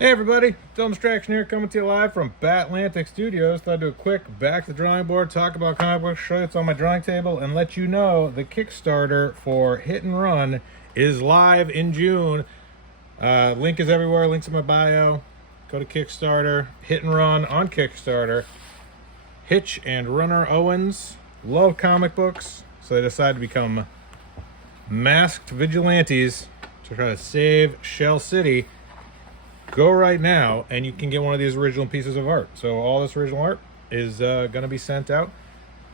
Hey everybody, Dylan Distraction here, coming to you live from Batlantic Studios. Thought I'd do a quick back to the drawing board, talk about comic books, show you what's on my drawing table, and let you know the Kickstarter for Hit and Run is live in June. Link is everywhere, links in my bio. Go to Kickstarter, Hit and Run on Kickstarter. Hitch and Runner Owens love comic books, so they decided to become masked vigilantes to try to save Shell City. Go right now and you can get one of these original pieces of art. So all this original art is going to be sent out.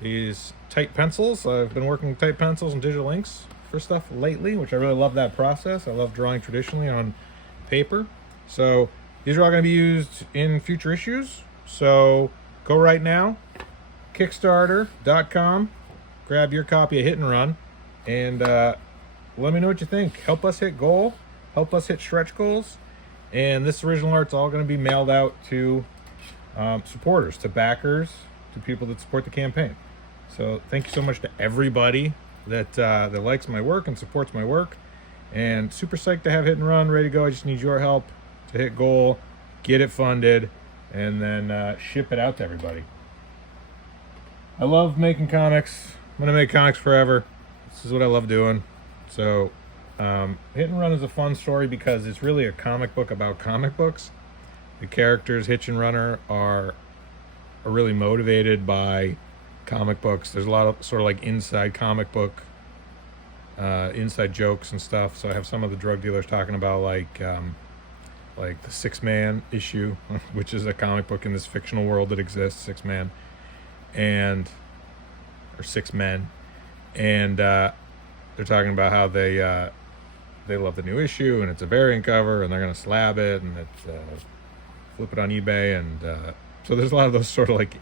These tight pencils, I've been working with tight pencils and digital inks for stuff lately, which I really love that process. I love drawing traditionally on paper. So these are all going to be used in future issues. So go right now, Kickstarter.com, grab your copy of Hit and Run, and let me know what you think. Help us hit goal, help us hit stretch goals. And this original art's all going to be mailed out to supporters, to backers, to people that support the campaign. So thank you so much to everybody that likes my work and supports my work. And super psyched to have Hit and Run ready to go. I just need your help to hit goal, get it funded, and then ship it out to everybody. I love making comics. I'm going to make comics forever. This is what I love doing. So Hit and Run is a fun story because it's really a comic book about comic books. The characters, Hitch and Runner, are really motivated by comic books. There's a lot of sort of like inside comic book, inside jokes and stuff. So I have some of the drug dealers talking about like the Six Man issue, which is a comic book in this fictional world that exists, Six Man, or Six Men, and they're talking about how they love the new issue, and it's a variant cover, and they're going to slab it, and flip it on eBay, and so there's a lot of those sort of like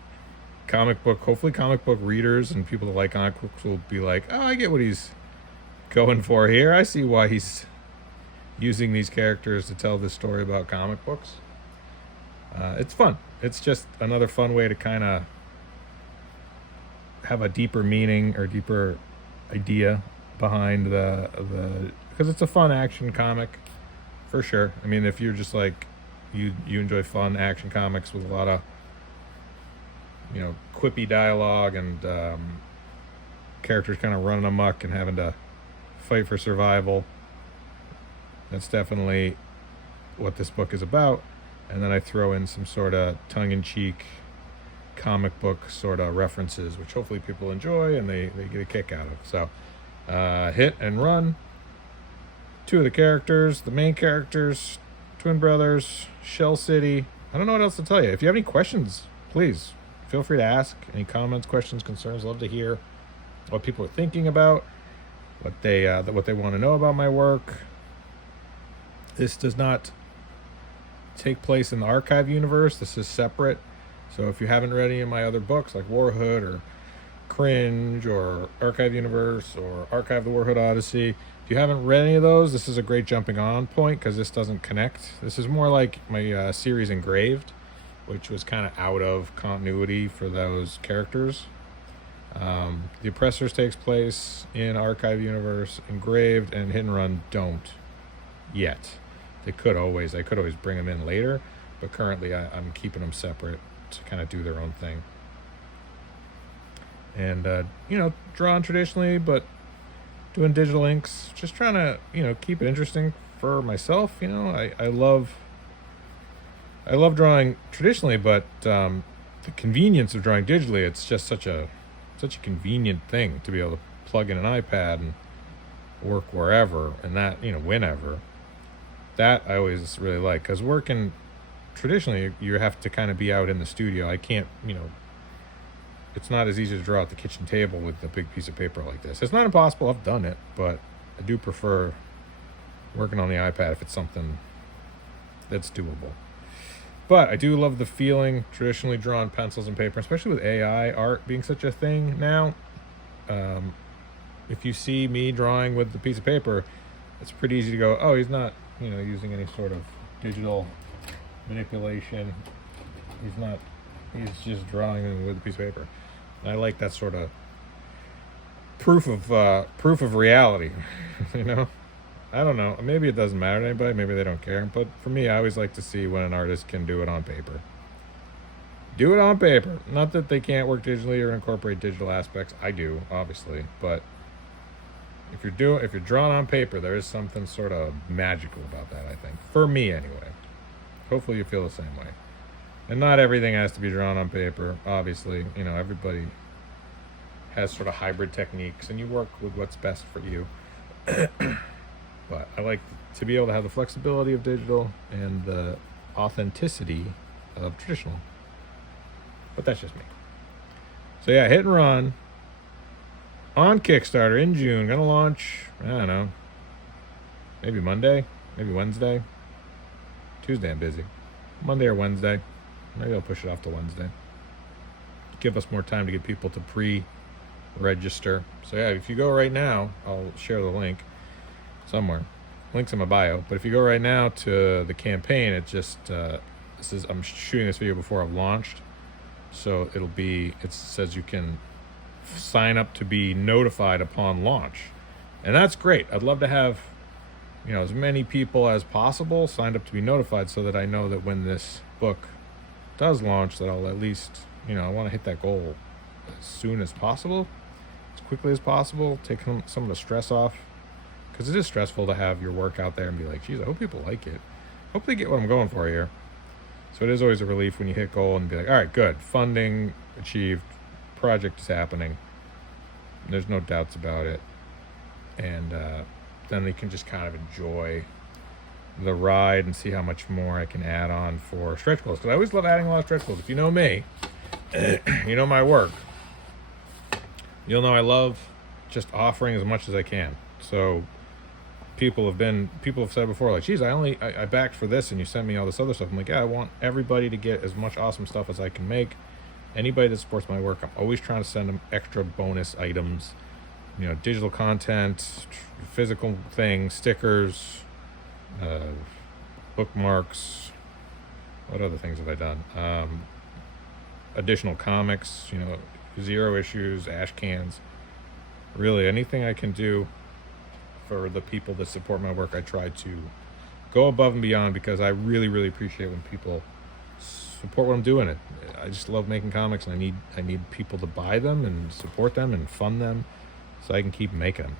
hopefully comic book readers and people that like comic books will be like, oh, I get what he's going for here. I see why he's using these characters to tell this story about comic books. It's fun. It's just another fun way to kind of have a deeper meaning or deeper idea behind the because it's a fun action comic for sure. I mean, if you're just like you enjoy fun action comics with a lot of quippy dialogue and characters kind of running amok and having to fight for survival, that's definitely what this book is about. And then I throw in some sort of tongue-in-cheek comic book sort of references, which hopefully people enjoy and they get a kick out of. So Hit and Run, two of the characters, the main characters, twin brothers, Shell City. I don't know what else to tell you. If you have any questions, please feel free to ask. Any comments, questions, concerns. Love to hear what people are thinking about, what they want to know about my work. This does not take place in the archive universe. This is separate. So if you haven't read any of my other books like Warhood or Cringe or Archive Universe or Archive the Warhood Odyssey, if you haven't read any of those, this is a great jumping on point because this doesn't connect. This is more like my series Engraved, which was kind of out of continuity for those characters. The Oppressors takes place in Archive Universe. Engraved and Hit and Run don't yet. I could always bring them in later, but currently I'm keeping them separate to kind of do their own thing. And drawing traditionally, but doing digital inks, just trying to keep it interesting for myself. I love drawing traditionally, but the convenience of drawing digitally, it's just such a convenient thing to be able to plug in an iPad and work wherever, and that whenever. That I always really like, because working traditionally you have to kind of be out in the studio. I can't it's not as easy to draw at the kitchen table with a big piece of paper like this. It's not impossible, I've done it, but I do prefer working on the iPad if it's something that's doable. But I do love the feeling traditionally drawn pencils and paper, especially with AI art being such a thing now. If you see me drawing with the piece of paper, it's pretty easy to go, oh, he's not using any sort of digital manipulation. He's just drawing with a piece of paper. And I like that sort of proof of reality. I don't know. Maybe it doesn't matter to anybody. Maybe they don't care. But for me, I always like to see when an artist can do it on paper. Do it on paper. Not that they can't work digitally or incorporate digital aspects. I do, obviously. But if you're drawn on paper, there is something sort of magical about that, I think. For me, anyway. Hopefully you feel the same way. And not everything has to be drawn on paper, obviously. You know, everybody has sort of hybrid techniques, and you work with what's best for you. But I like to be able to have the flexibility of digital and the authenticity of traditional. But that's just me. So yeah, Hit and Run on Kickstarter in June. Gonna launch, I don't know, maybe Monday, maybe Wednesday. Tuesday I'm busy. Monday or Wednesday. Maybe I'll push it off to Wednesday. Give us more time to get people to pre-register. So yeah, if you go right now, I'll share the link somewhere. Link's in my bio. But if you go right now to the campaign, it just I'm shooting this video before I've launched. So it says you can sign up to be notified upon launch. And that's great. I'd love to have, as many people as possible signed up to be notified so that I know that when this book does launch, that I'll at least, I want to hit that goal as soon as possible, as quickly as possible, take some of the stress off. Because it is stressful to have your work out there and be like, geez, I hope people like it. Hope they get what I'm going for here. So it is always a relief when you hit goal and be like, all right, good. Funding achieved. Project is happening. There's no doubts about it. And then they can just kind of enjoy the ride and see how much more I can add on for stretch goals. Because I always love adding a lot of stretch goals. If you know me, you know my work. You'll know I love just offering as much as I can. So people have said before, like, geez, I backed for this and you sent me all this other stuff. I'm like, yeah, I want everybody to get as much awesome stuff as I can make. Anybody that supports my work, I'm always trying to send them extra bonus items, digital content, physical things, stickers, bookmarks. What other things have I done? Additional comics, 0 issues, ash cans. Really, anything I can do for the people that support my work, I try to go above and beyond, because I really, really appreciate when people support what I'm doing. I just love making comics, and I need people to buy them and support them and fund them so I can keep making them.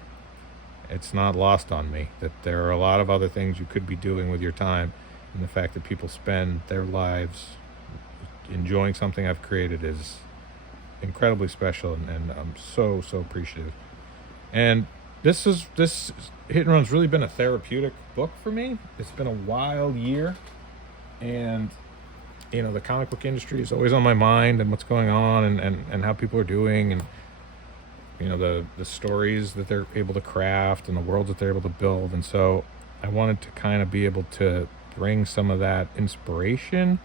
It's not lost on me that there are a lot of other things you could be doing with your time, and the fact that people spend their lives enjoying something I've created is incredibly special, and I'm so appreciative. And this Hit and Run's really been a therapeutic book for me. It's been a wild year, and the comic book industry is always on my mind, and what's going on, and how people are doing, and the stories that they're able to craft and the worlds that they're able to build. And so I wanted to kind of be able to bring some of that inspiration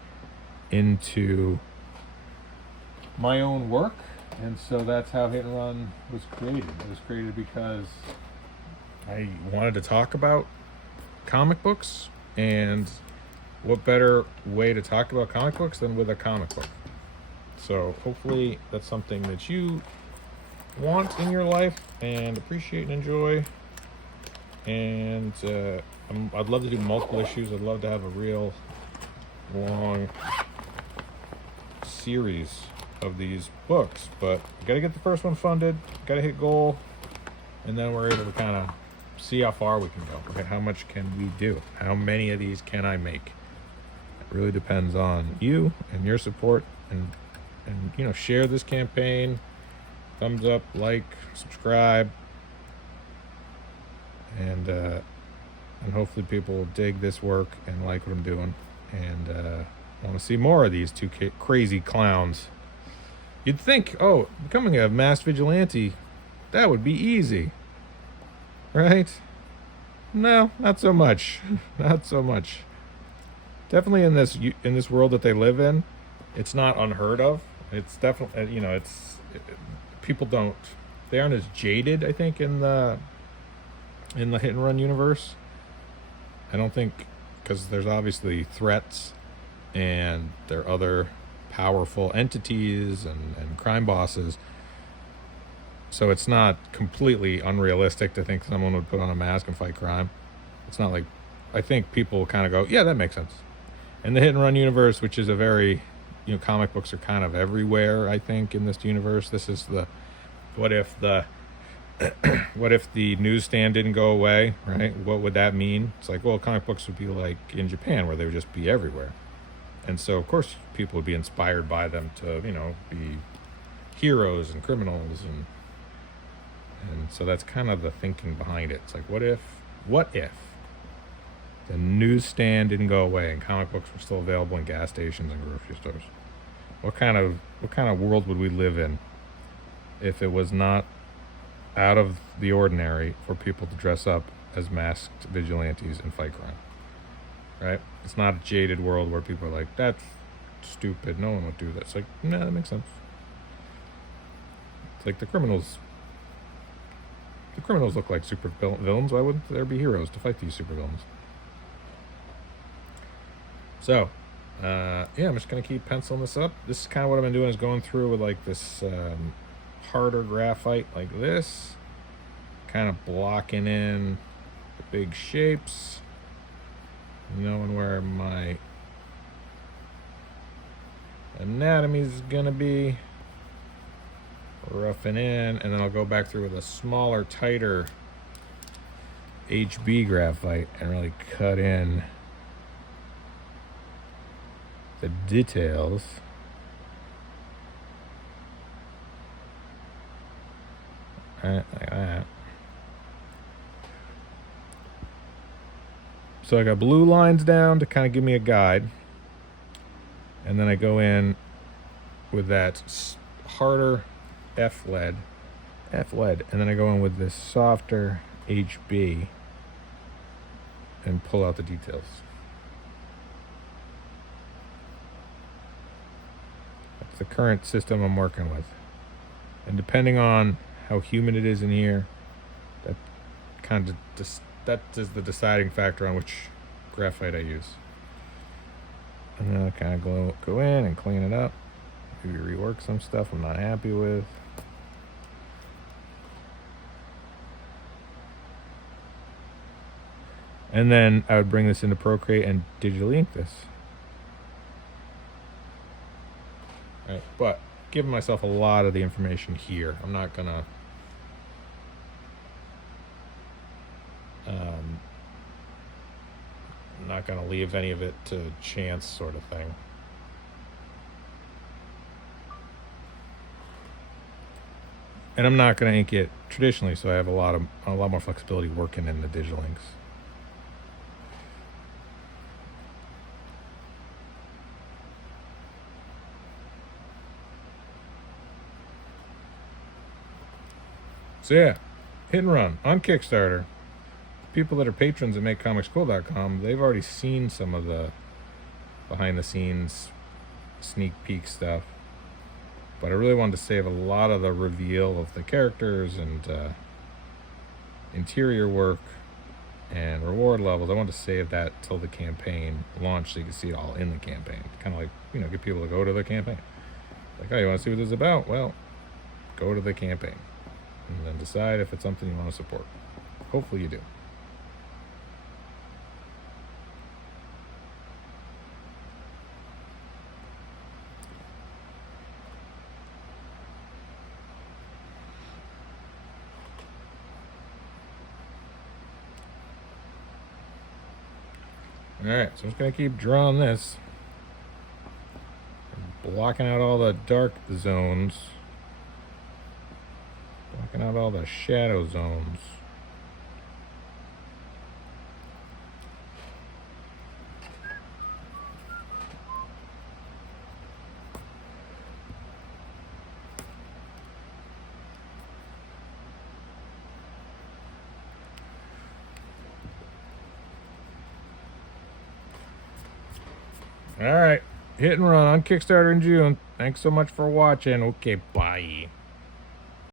into my own work. And so that's how Hit and Run was created. It was created because I wanted to talk about comic books, and what better way to talk about comic books than with a comic book? So hopefully that's something that you want in your life and appreciate and enjoy. And I'd love to do multiple issues. I'd love to have a real long series of these books, but got to get the first one funded, got to hit goal, and then we're able to kind of see how far we can go. Okay, how much can we do? How many of these can I make? It really depends on you and your support, and share this campaign, thumbs up, like, subscribe, and hopefully people will dig this work and like what I'm doing, and want to see more of these two crazy clowns. You'd think, becoming a mass vigilante, that would be easy, right? No, not so much. Not so much. Definitely in this world that they live in, it's not unheard of. It's definitely, people they aren't as jaded, I think, in the Hit and Run universe. I don't think, because there's obviously threats, and there are other powerful entities and crime bosses. So it's not completely unrealistic to think someone would put on a mask and fight crime. It's not like, I think people kind of go, yeah, that makes sense. And the hit and run universe, which is a very, comic books are kind of everywhere, I think, in this universe. This is the, what if the newsstand didn't go away, right? What would that mean? It's like, well, comic books would be like in Japan, where they would just be everywhere. And so, of course, people would be inspired by them to, be heroes and criminals. And so that's kind of the thinking behind it. It's like, what if the newsstand didn't go away and comic books were still available in gas stations and grocery stores? What kind of world would we live in if it was not out of the ordinary for people to dress up as masked vigilantes and fight crime? Right? It's not a jaded world where people are like, that's stupid, no one would do that. It's like, nah, that makes sense. It's like the criminals look like super villains. Why wouldn't there be heroes to fight these super villains? So, I'm just going to keep penciling this up. This is kind of what I've been doing, is going through with like this harder graphite like this, kind of blocking in the big shapes, knowing where my anatomy is going to be, roughing in, and then I'll go back through with a smaller, tighter HB graphite and really cut in the details. Right, like that. So I got blue lines down to kind of give me a guide, and then I go in with that harder F lead, and then I go in with this softer HB and pull out the details. That's the current system I'm working with, and depending on how humid it is in here, that is the deciding factor on which graphite I use. And then I'll kind of go in and clean it up, maybe rework some stuff I'm not happy with. And then I would bring this into Procreate and digitally ink this. Right, but giving myself a lot of the information here. I'm not gonna leave any of it to chance, sort of thing. And I'm not gonna ink it traditionally, so I have a lot more flexibility working in the digital inks. So yeah, hit and run on Kickstarter. People that are patrons at MakeComicsCool.com, they've already seen some of the behind the scenes sneak peek stuff. But I really wanted to save a lot of the reveal of the characters and interior work and reward levels. I wanted to save that till the campaign launched so you can see it all in the campaign. Kind of like, get people to go to the campaign. Like, oh, you want to see what this is about? Well, go to the campaign and then decide if it's something you want to support. Hopefully you do. Alright, so I'm just going to keep drawing this. Blocking out all the dark zones. Blocking out all the shadow zones. All right, hit and run on Kickstarter in June. Thanks so much for watching. Okay, bye.